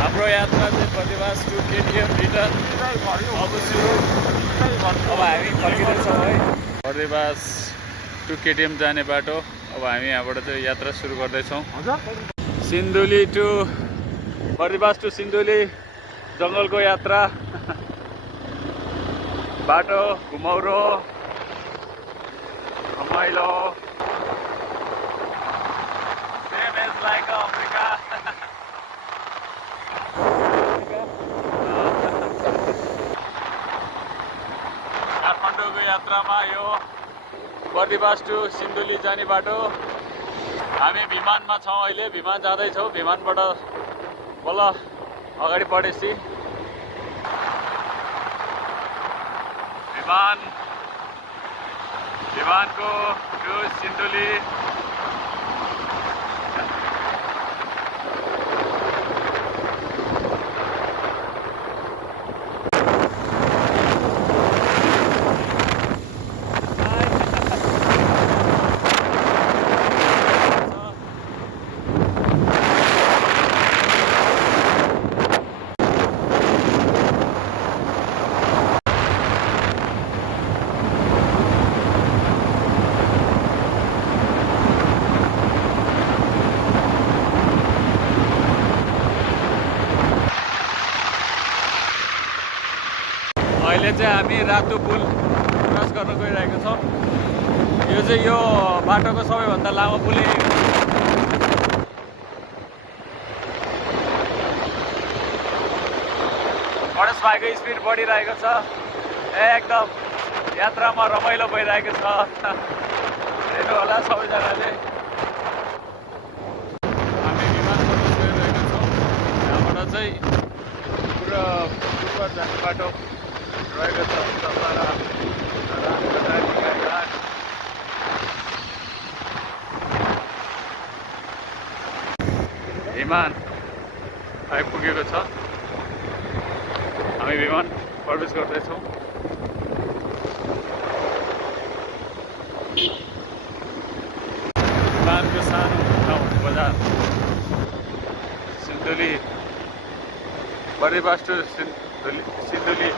हाम्रो यात्रा चाहिँ प्रतिवास टु केटिएम रिटर्न अब सुरु। अब हामी फर्किँदैछौँ है प्रतिवास टु केटिएम जाने बाटो। अब हामी यहाँबाट चाहिँ यात्रा सुरु गर्दैछौँ। सिन्धुली टु प्रतिवास टु सिन्धुली जङ्गलको यात्रा। बाटो घुमौरो रमाइलो। Same as like Africa. काठमाडौँको यात्रामा यो प्रतिवास टु सिन्धुली जाने बाटो। हामी विमानमा छौँ अहिले, विमान जाँदैछौँ। विमानबाट बल्ल अगाडि बढेपछि विमानको टु सिन्धुली। अहिले चाहिँ हामी रातो पुल क्रस गर्न गइरहेको छौँ। यो चाहिँ यो बाटोको सबैभन्दा लामो पुलै गणेश भाइको स्पिड बढिरहेको छ। एकदम यात्रामा रमाइलो भइरहेको छ। हेर्नु होला सबैजनाले। हामी विमानमा गइरहेका छौँ। यहाँबाट चाहिँ पुरा पूर्व जाने बाटो रहेको छ। विमान आइपुगेको छ। हामी विमान प्रवेश गर्दैछौँ। विमानको सानो ठाउँ बजार सिन्धुली प्रतिवास टु सिन्धुली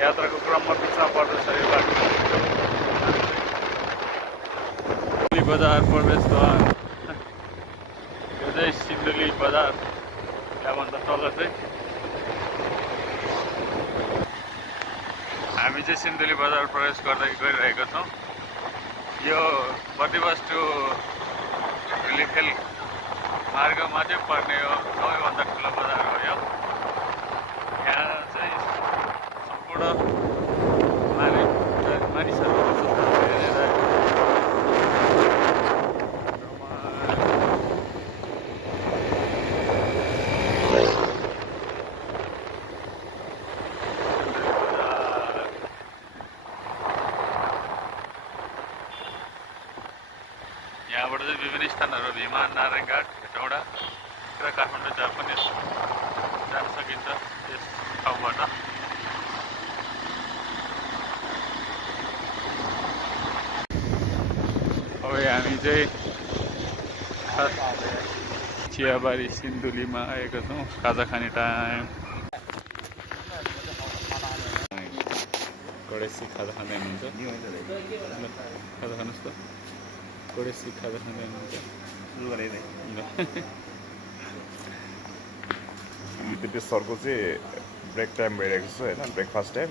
यात्राको क्रममा पिछा पर्दछ यो बाटो। सिन्धुली बजार प्रवेशद्वार। यो चाहिँ सिन्धुली बजार। त्यहाँभन्दा तल चाहिँ हामी चाहिँ सिन्धुली बजार प्रवेश गरिरहेका छौँ। यो प्रतिवास टु हिलिफेल मार्गमा चाहिँ पर्ने हो सबैभन्दा ठुलो बजार हो यो। यहाँ चाहिँ सम्पूर्ण मानिसहरू यहाँबाट चाहिँ विभिन्न स्थानहरू भिमान, नारायणघाट, हेटौँडा र काठमाडौँ जहाँ पनि जान सकिन्छ यस ठाउँबाट। अब हामी चाहिँ चियाबारी सिन्धुलीमा आएका छौँ। खाजा खाने टाइम। गणेशजी खाजा खाँदै हुनुहुन्छ। खाजा खानुहोस् त। गणेशजी खाजा खाँदै हुनुहुन्छ। त्यो सरको चाहिँ ब्रेक टाइम भइरहेको छ होइन, ब्रेकफास्ट टाइम।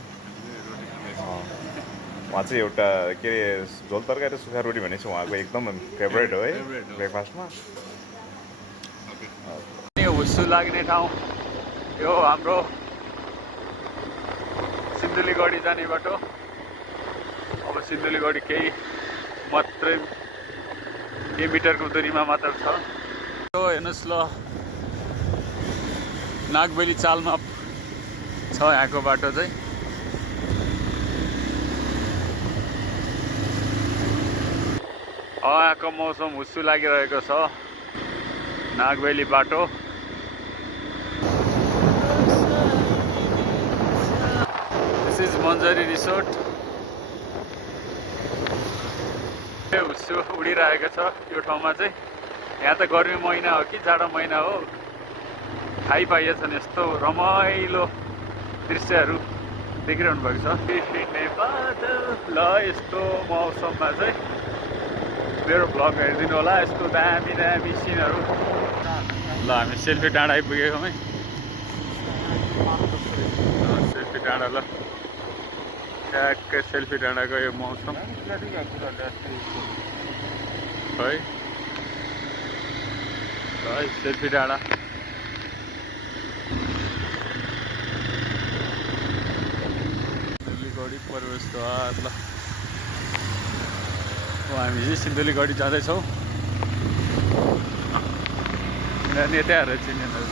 उहाँ चाहिँ एउटा के अरे झोल तरकारी र सुखा रोटी भन्ने चाहिँ उहाँको एकदम फेभरेट हो है ब्रेकफास्टमा। हुस्सु लाग्ने ठाउँ यो हाम्रो सिन्धुलीगढी जाने बाटो। अब सिन्धुलीगढी केही मात्रै मिटरको दूरीमा मात्र छ। यो हेर्नुहोस् ल, नागबेली चालमा छ यहाँको बाटो चाहिँ। यहाँको मौसम हुस्सु लागिरहेको छ। नागबेली बाटो। This is Manjari resort. हुस्सु उडिरहेको छ यो ठाउँमा चाहिँ। यहाँ त गर्मी महिना हो कि जाडो महिना हो खाइपाइएछन् यस्तो रमाइलो दृश्यहरू देखिरहनु भएको छ। ल यस्तो मौसममा चाहिँ मेरो भ्लग हेरिदिनु होला। यस्तो दामी दामी सिनहरू। ल हामी सेल्फी डाँडा आइपुगेको है। सेल्फी डाँडा ल ठ्याक्कै सेल्फी डाँडाको यो मौसम है। ल सेल्फी डाँडा सिन्धुलीगढी प्रवेशद्वार। ल हामी चाहिँ सिन्धुलीगढी जाँदैछौँ। नेताहरू चिनेनहरू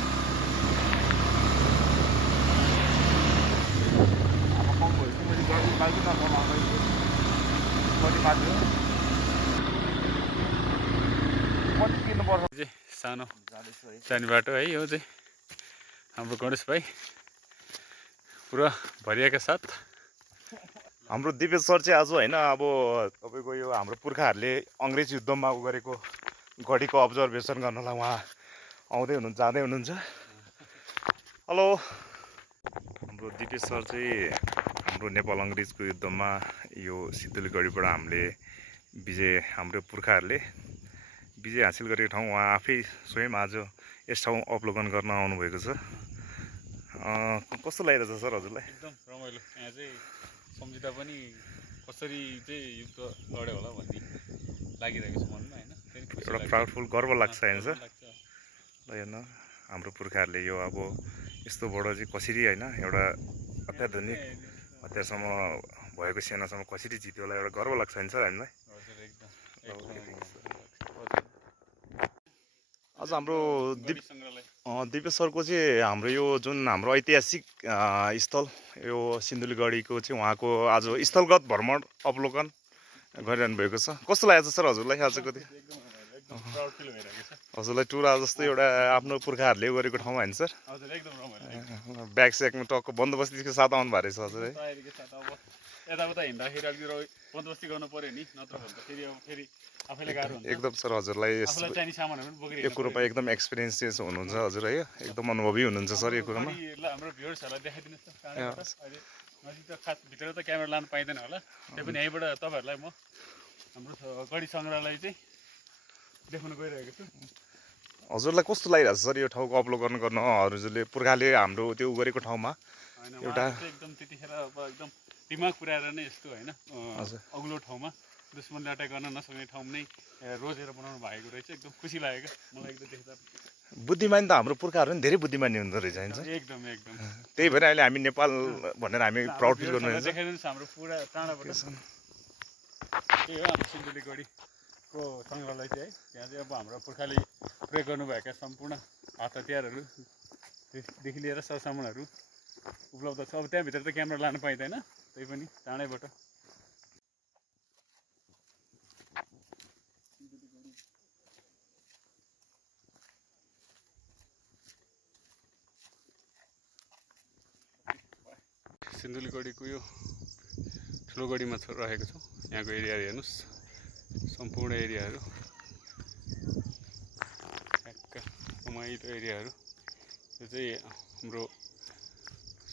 सानो सानो बाटो है। यो चाहिँ हाम्रो गणेश भाइ पुरा भरिएका साथ। हाम्रो दिपेश सर चाहिँ आज होइन अब तपाईँको यो हाम्रो पुर्खाहरूले अङ्ग्रेज युद्धमा उ गरेको गढीको अब्जर्भेसन गर्नलाई उहाँ आउँदै हुनुहुन्छ जाँदै हुनुहुन्छ। हेलो, हाम्रो दिपेश सर चाहिँ हाम्रो नेपाल अङ्ग्रेजको युद्धमा यो सिन्धुलीगढीबाट हाम्रो पुर्खाहरूले विजय हासिल गरेको ठाउँ उहाँ आफै स्वयं आज यस ठाउँ अवलोकन गर्न आउनुभएको छ। कस्तो लागिरहेछ सर हजुरलाई? एकदम रमाइलो। यहाँ चाहिँ सम्झिँदा पनि कसरी चाहिँ युद्ध लड्यो होला भन्ने लागिरहेको छ मनमा होइन। एउटा प्राउडफुल गर्व लाग्छ होइन सर? ल हेर्न हाम्रो पुर्खाहरूले यो अब यस्तोबाट चाहिँ कसरी होइन एउटा अत्याधुनिक हतियारसम्म भएको सेनासम्म कसरी जित्यो होला एउटा गर्व लाग्छ होइन सर हामीलाई? आज हाम्रो दिपेश सरको चाहिँ हाम्रो यो जुन हाम्रो ऐतिहासिक स्थल यो सिन्धुलीगढीको चाहिँ उहाँको आज स्थलगत भ्रमण अवलोकन गरिरहनु भएको छ। कस्तो लागेको छ सर हजुरलाई आजको दिन? हजुरलाई टुर आज जस्तो एउटा आफ्नो पुर्खाहरूले गरेको ठाउँमा होइन सर? ब्याग स्यागमा टक्क बन्दोबस्तीको साथ आउनु भएको रहेछ हजुर है? यताउता हिँड्दाखेरि अलिक बन्दोबस्ती गर्नु पर्यो नि, नत्र भन्दा फेरि आफैले गाह्रो हुन्छ। एकदम सर हजुरलाई चाहिने सामानहरू पनि बोकेर यो कुरोमा एकदम एक्सपिरियन्स चाहिँ हुनुहुन्छ हजुर है? एकदम अनुभवी हुनुहुन्छ सर यो कुरोमा। ल हाम्रो भ्युअर्सहरूलाई देखाइदिनुहोस् त टाढाबाट। अहिले नजिक त खास भित्र त क्यामेरा लानु पाइँदैन होला। त्यही पनि यहीँबाट तपाईँहरूलाई म हाम्रो गढी सङ्ग्रहालय चाहिँ देखाउन गइरहेको छु। हजुरलाई कस्तो लागिरहेको छ सर यो ठाउँको अवलोकन गर्न? हजुरले पुर्खाले हाम्रो त्यो गरेको ठाउँमा एउटा एकदम त्यतिखेर अब एकदम दिमाग पुऱ्याएर नै यस्तो होइन अग्लो ठाउँमा दुश्मनले अट्याक गर्न नसक्ने ठाउँ नै रोजेर बनाउनु भएको रहेछ। एकदम खुसी लागेको मलाई एकदम देख्दा। बुद्धिमानी त हाम्रो पुर्खाहरू पनि धेरै बुद्धिमानी हुँदो रहेछ होइन? एकदम एकदम। त्यही भएर अहिले हामी नेपाल भनेर हामी प्राउड फिल गर्नु देखाइदिनुहोस् हाम्रो पुरा टाढाबाट। त्यही हो हाम्रो सिन्धुलीगढीको सङ्ग्रहालय चाहिँ है। त्यहाँ चाहिँ अब हाम्रो पुर्खाले प्रयोग गर्नुभएका सम्पूर्ण हात हतियारहरूदेखि लिएर सरसामानहरू उपलब्ध छ। अब त्यहाँभित्र त क्यामेरा लानु पाइँदैन, त्यही पनि टाढैबाट। सिन्धुलीगढीको यो ठुलो गढीमा रहेको छौँ। यहाँको एरियाहरू हेर्नुहोस्, सम्पूर्ण एरियाहरू रमाइलो एरियाहरू। यो चाहिँ हाम्रो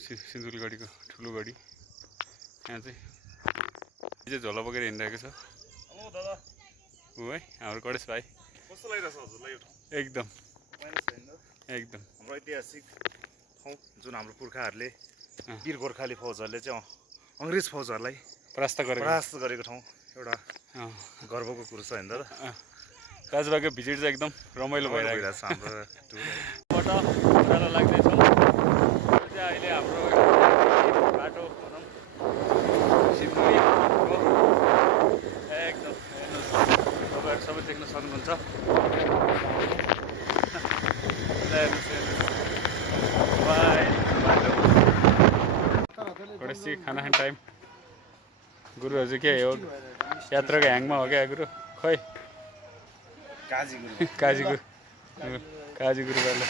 सिन्धुलीगढीको ठुलो गढी। यहाँ चाहिँ झोला बोकेर हिँडिरहेको छ। हेलो दादा। ऊ है हाम्रो गणेश भाइ। कस्तो लागिरहेछ हजुरलाई यो ठाउँ? एकदम एकदम हाम्रो ऐतिहासिक ठाउँ जुन हाम्रो पुर्खाहरूले वीर गोर्खाली फौजहरूले चाहिँ अङ्ग्रेज फौजहरूलाई परास्त गरेको ठाउँ एउटा गर्वको कुरो छ होइन दादा? दाजुभाइको भिजिट चाहिँ एकदम रमाइलो भइरहेको छ हाम्रो टुरबाट उकालो लाग्दैछौँ। अहिले हाम्रो बाटो भनौँ सिन्धुलीको एकदम तपाईँहरू सबै देख्न सक्नुहुन्छ। गणेशजी खाना खाने टाइम। गुरुहरू चाहिँ के हो यात्राको ह्याङमा हो क्या गुरु? खै काजी गुरु ल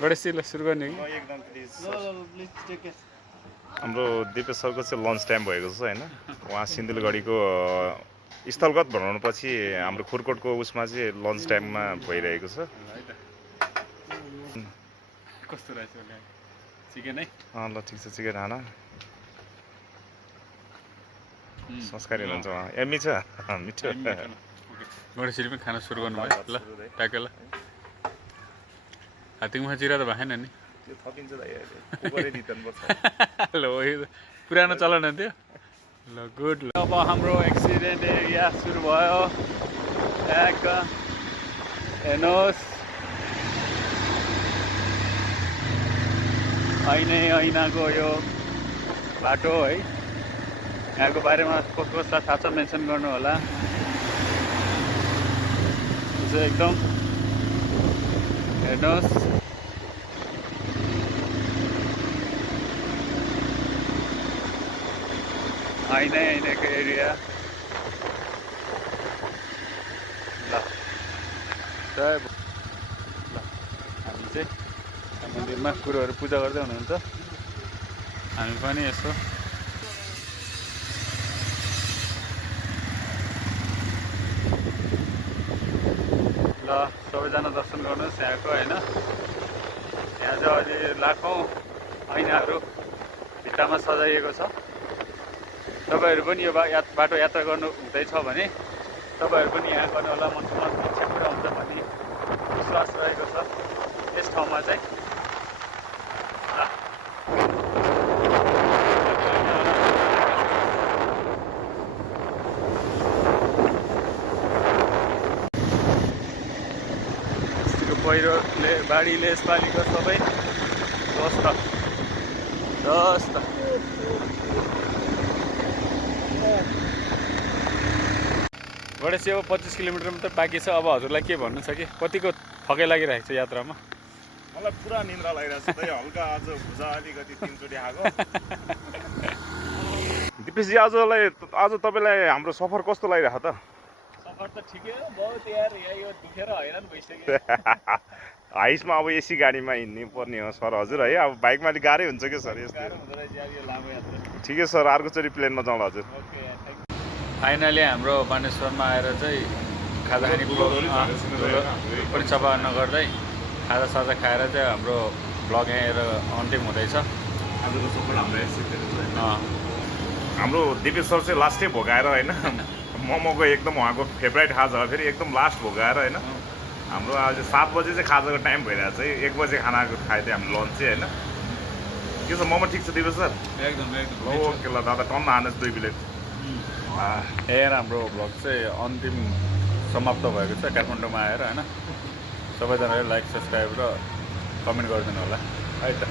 गणेशजी ल सुरु गर्ने कि? हाम्रो दिपेश सरको चाहिँ लन्च टाइम भएको छ होइन? उहाँ सिन्धुलीगढीको स्थलगत भ्रमणपछि हाम्रो खुरकोटको उसमा चाहिँ लन्च टाइममा भइरहेको छ। कस्तो रहेछ भने चिकन है ल ठिक छ चिकन खाना संस्कारी हुनुहुन्छ उहाँ एमी छ मिठो गणेशजी पनि खाना सुरु गर्नुभयो ल ट्याक्कै ल हात्तीमा चिरा त भएन नि त्यो थपिन्छ त अहिले दिनुपर्छ ल यो पुरानो चलन हो त्यो ल गुड ल अब हाम्रो एक्सिडेन्ट एरिया सुरु भयो ट्याक्क हेर्नुहोस् ऐनाको यो बाटो है यहाँको बारेमा कसलाई थाहा छ मेन्सन गर्नु होला एकदम हेर्नुहोस् ऐनाको एरिया ल जय ल हामी चाहिँ मन्दिरमा कुरोहरू पूजा गर्दै हुनुहुन्छ हामी पनि यसो ल सबैजना दर्शन गर्नुहोस् यहाँको होइन यहाँ चाहिँ अहिले लाखौँ ऐनाहरू भित्तामा सजाइएको छ तपाईँहरू पनि यो बाटो यात्रा गर्नु हुँदैछ भने तपाईँहरू पनि यहाँ गर्नु होला मनमा इच्छा पुरा हुन्छ भन्ने विश्वास रहेको छ यस ठाउँमा चाहिँ पहिरोले बाढीले यसपालिको सबै ध्वस्त गणेशजी अब 25 किलोमिटर मात्रै बाँकी छ अब हजुरलाई के भन्नु छ कि कतिको थकै लागिरहेको छ यात्रामा मलाई पुरा निन्द्रा लागिरहेको छ त्यही हल्का आज भुजा अलिकति 3 चोटि आएको दिपेशजी आज तपाईँलाई हाम्रो सफर कस्तो लागिरहेको त सफर त ठिकै हो बहुत यार यो दुखेर हैरान भइसक्यो हाइसमा अब एसी गाडीमा हिँड्नु पर्ने हो सर हजुर है अब बाइकमा अलिक गाह्रै हुन्छ क्या सर यस्तो ठिकै सर अर्कोचोटि प्लेनमा जाउँला हजुर फाइनली हाम्रो बानेश्वरमा आएर चाहिँ खाजा खाने पनि सफा नगर्दै खाजा खाएर चाहिँ हाम्रो ब्लग यहाँनिर अन्तिम हुँदैछ हाम्रो दिपेश सर चाहिँ लास्टै भोगाएर होइन मोमोको एकदम उहाँको फेभरेट खाजा हो फेरि एकदम लास्ट भोगाएर होइन हाम्रो आज 7 बजे चाहिँ खाजाको टाइम भइरहेको छ 1 बजे खानाको खाइदियो हाम्रो लन्च चाहिँ होइन के छ मोमो ठिक छ दिपेश सर एकदम ओके ल दादा टन्न हानुहोस् 2 प्लेट हेर हाम्रो भ्लग चाहिँ अन्तिम समाप्त भएको छ काठमाडौँमा आएर होइन सबैजनाले लाइक सब्सक्राइब र कमेन्ट गरिदिनु होला है त